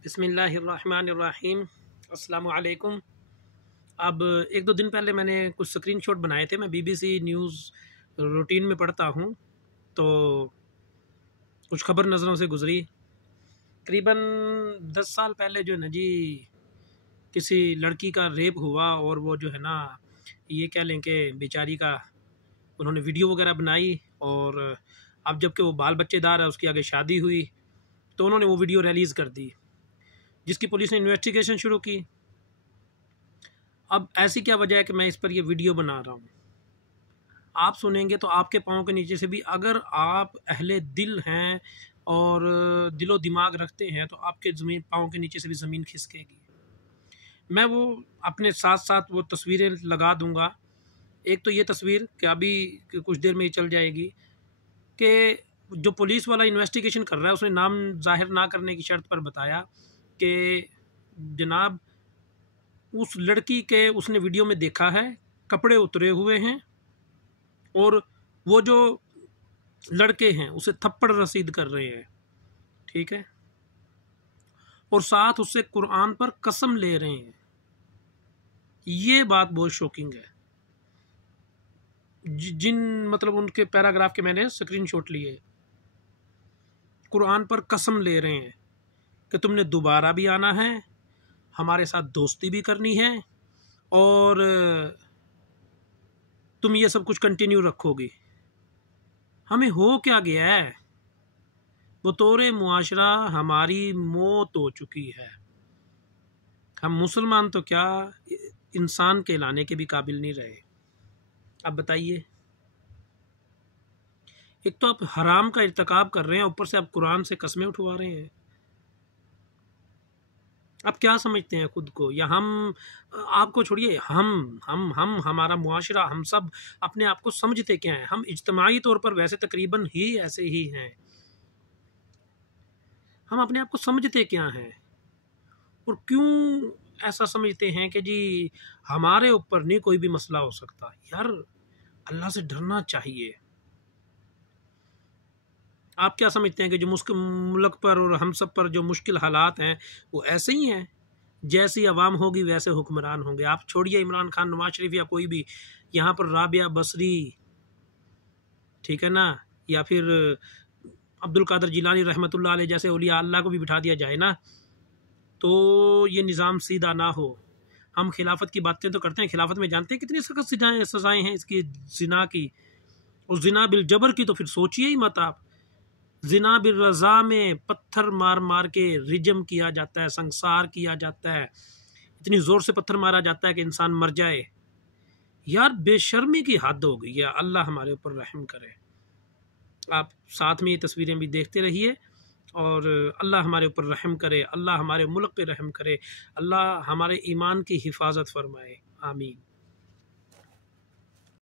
बिस्मिल्लाहिर्रहमानिर्रहीम। अस्सलामु अलैकुम। अब एक दो दिन पहले मैंने कुछ स्क्रीनशॉट बनाए थे। मैं बीबीसी न्यूज़ रूटीन में पढ़ता हूँ तो कुछ खबर नज़रों से गुज़री। करीबन 10 साल पहले जो है ना जी, किसी लड़की का रेप हुआ और वो जो है ना, ये कह लें कि बेचारी का उन्होंने वीडियो वगैरह बनाई और अब जबकि वो बाल बच्चेदार है, उसकी आगे शादी हुई, तो उन्होंने वो वीडियो रिलीज़ कर दी, जिसकी पुलिस ने इन्वेस्टिगेशन शुरू की। अब ऐसी क्या वजह है कि मैं इस पर ये वीडियो बना रहा हूँ? आप सुनेंगे तो आपके पाँव के नीचे से भी, अगर आप अहले दिल हैं और दिलो दिमाग रखते हैं, तो आपके ज़मीन पाँव के नीचे से भी ज़मीन खिसकेगी। मैं वो अपने साथ साथ वो तस्वीरें लगा दूंगा। एक तो ये तस्वीर कि अभी कुछ देर में ही चल जाएगी कि जो पुलिस वाला इन्वेस्टिगेशन कर रहा है, उसने नाम जाहिर ना करने की शर्त पर बताया कि जनाब उस लड़की के उसने वीडियो में देखा है कपड़े उतरे हुए हैं और वो जो लड़के हैं उसे थप्पड़ रसीद कर रहे हैं, ठीक है, और साथ उससे कुरान पर कसम ले रहे हैं। ये बात बहुत शॉकिंग है। जिन मतलब उनके पैराग्राफ के मैंने स्क्रीनशॉट लिए, कुरान पर कसम ले रहे हैं कि तुमने दोबारा भी आना है, हमारे साथ दोस्ती भी करनी है और तुम ये सब कुछ कंटिन्यू रखोगी। हमें हो क्या गया है? बतौर मुआशरा हमारी मौत हो चुकी है। हम मुसलमान तो क्या, इंसान कहलाने के भी काबिल नहीं रहे। अब बताइए, एक तो आप हराम का इर्तिकाब कर रहे हैं, ऊपर से आप कुरान से कस्में उठवा रहे हैं। आप क्या समझते हैं खुद को? या हम, आपको छोड़िए, हम हमारा मुआशरा, हम सब अपने आप को समझते क्या हैं? हम इज्तिमाई तौर पर वैसे तकरीबन ही ऐसे ही हैं। हम अपने आप को समझते क्या हैं और क्यों ऐसा समझते हैं कि जी हमारे ऊपर नहीं कोई भी मसला हो सकता? यार, अल्लाह से डरना चाहिए। आप क्या समझते हैं कि जो मुल्क पर और हम सब पर जो मुश्किल हालात हैं वो ऐसे ही हैं? जैसी आवाम होगी वैसे हुक्मरान होंगे। आप छोड़िए इमरान खान, नवाज शरीफ या कोई भी, यहाँ पर राबिया बसरी, ठीक है ना, या फिर अब्दुल कादर जिलानी रहमतुल्लाह अलैह जैसे औलिया अल्लाह को भी बिठा दिया जाए ना, तो ये निज़ाम सीधा ना हो। हम खिलाफत की बातें तो करते हैं, खिलाफत में जानते हैं कितनी सख्त सजाएं हैं इसकी, जिना की और जिना बिल जबर की तो फिर सोचिए ही मत आप। जिना बिल रज़ा में पत्थर मार मार के रिजम किया जाता है, संसार किया जाता है, इतनी ज़ोर से पत्थर मारा जाता है कि इंसान मर जाए। यार, बेशर्मी की हद हो गई है। अल्लाह हमारे ऊपर रहम करे। आप साथ में ये तस्वीरें भी देखते रहिए और अल्लाह हमारे ऊपर रहम करे, अल्लाह हमारे मुल्क पे रहम करे, अल्लाह हमारे ईमान की हिफाजत फरमाए। आमीन।